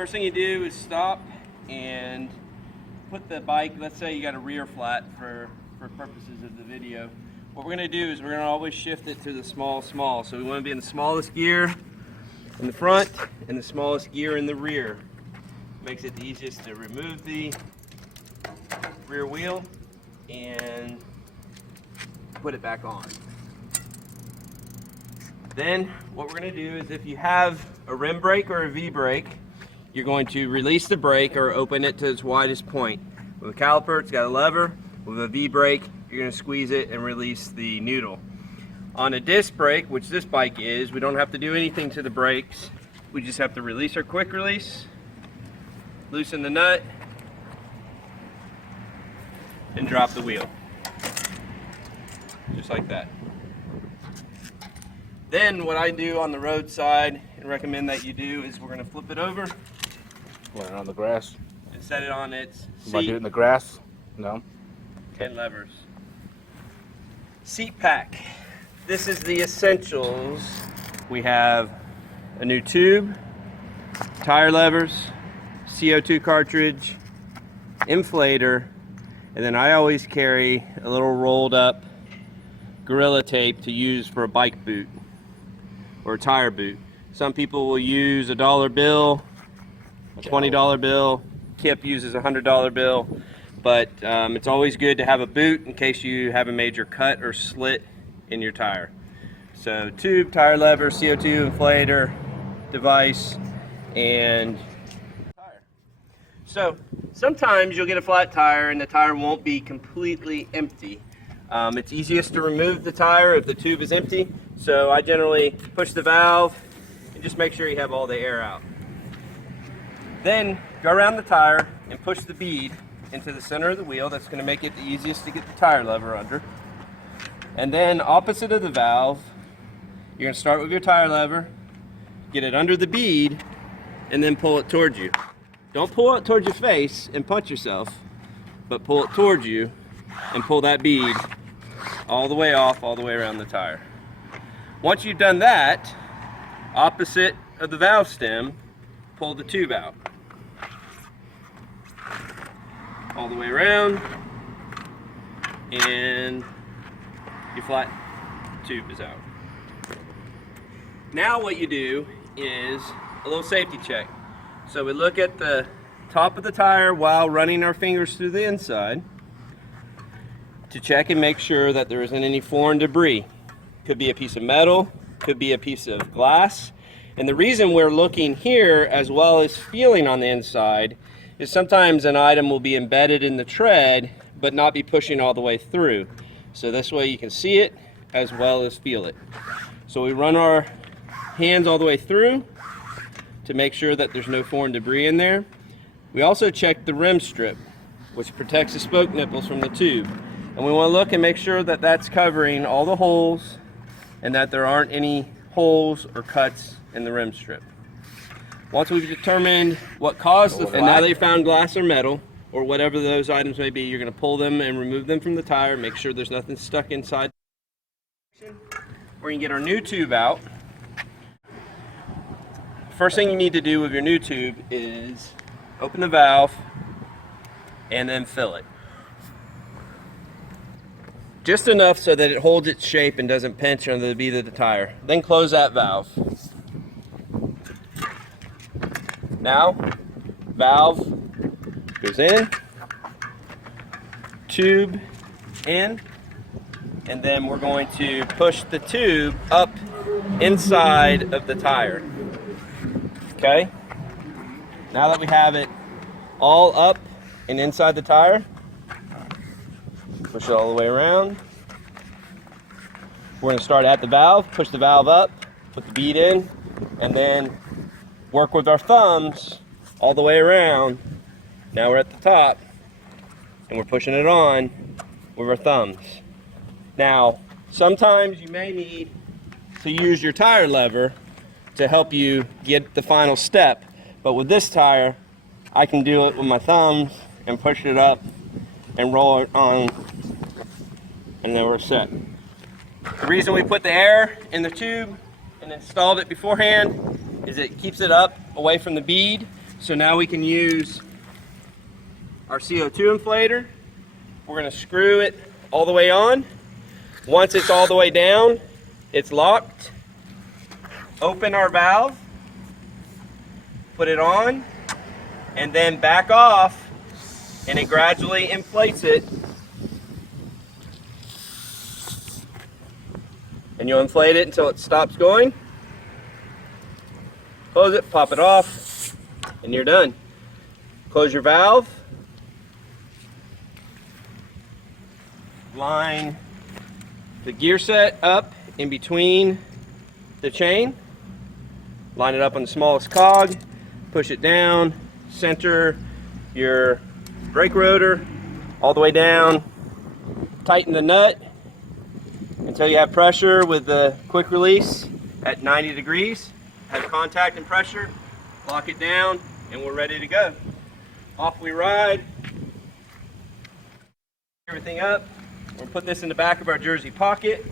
First thing you do is stop and put the bike, let's say you got a rear flat for purposes of the video. What we're going to do is we're going to always shift it to the small. So we want to be in the smallest gear in the front and the smallest gear in the rear. Makes it the easiest to remove the rear wheel and put it back on. Then what we're going to do is if you have a rim brake or a V brake, you're going to release the brake or open it to its widest point. With a caliper, it's got a lever. With a V brake, you're going to squeeze it and release the noodle. On a disc brake, which this bike is, we don't have to do anything to the brakes. We just have to release our quick release, loosen the nut, and drop the wheel. Just like that. Then what I do on the roadside and recommend that you do is we're going to flip it over. Put it on the grass. And set it on its seat. Might do it in the grass? No. 10 levers. Seat pack. This is the essentials. We have a new tube, tire levers, CO2 cartridge, inflator, and then I always carry a little rolled up Gorilla Tape to use for a bike boot or a tire boot. Some people will use a $1 bill, a $20 bill. Kip uses a $100 bill, but it's always good to have a boot in case you have a major cut or slit in your tire. So tube, tire lever, CO2 inflator, device, and tire. So sometimes you'll get a flat tire and the tire won't be completely empty. It's easiest to remove the tire if the tube is empty. So I generally push the valve and just make sure you have all the air out. Then go around the tire and push the bead into the center of the wheel. That's going to make it the easiest to get the tire lever under. And then opposite of the valve, you're going to start with your tire lever, get it under the bead, and then pull it towards you. Don't pull it towards your face and punch yourself, but pull it towards you and pull that bead all the way off, all the way around the tire. Once you've done that, opposite of the valve stem, pull the tube out. All the way around, and your flat tube is out. Now what you do is a little safety check. So we look at the top of the tire while running our fingers through the inside to check and make sure that there isn't any foreign debris. Could be a piece of metal, could be a piece of glass. And the reason we're looking here as well as feeling on the inside is sometimes an item will be embedded in the tread but not be pushing all the way through. So this way you can see it as well as feel it. So we run our hands all the way through to make sure that there's no foreign debris in there. We also check the rim strip, which protects the spoke nipples from the tube. And we want to look and make sure that that's covering all the holes and that there aren't any holes or cuts in the rim strip. Once we've determined what caused the flat, and now they found glass or metal or whatever those items may be, you're going to pull them and remove them from the tire, make sure there's nothing stuck inside. We're going to get our new tube out. First thing you need to do with your new tube is open the valve and then fill it. Just enough so that it holds its shape and doesn't pinch under the bead of the tire. Then close that valve. Now, valve goes in, tube in, and then we're going to push the tube up inside of the tire. Okay? Now that we have it all up and inside the tire, push it all the way around. We're going to start at the valve, push the valve up, put the bead in, and then work with our thumbs all the way around. Now we're at the top, and we're pushing it on with our thumbs. Now, sometimes you may need to use your tire lever to help you get the final step, but with this tire, I can do it with my thumbs and push it up and roll it on, and then we're set. The reason we put the air in the tube and installed it beforehand is it keeps it up away from the bead So now we can use our CO2 inflator. We're going to screw it all the way on. Once it's all the way down, it's locked. Open our valve, put it on, and then back off, and it gradually inflates it. And you'll inflate it until it stops going. Close it, pop it off, and you're done. Close your valve. Line the gear set up in between the chain. Line it up on the smallest cog, push it down, center your brake rotor all the way down, tighten the nut until you have pressure with the quick release at 90 degrees. Have contact and pressure, lock it down, and we're ready to go. Off we ride. Everything up. We'll put this in the back of our jersey pocket.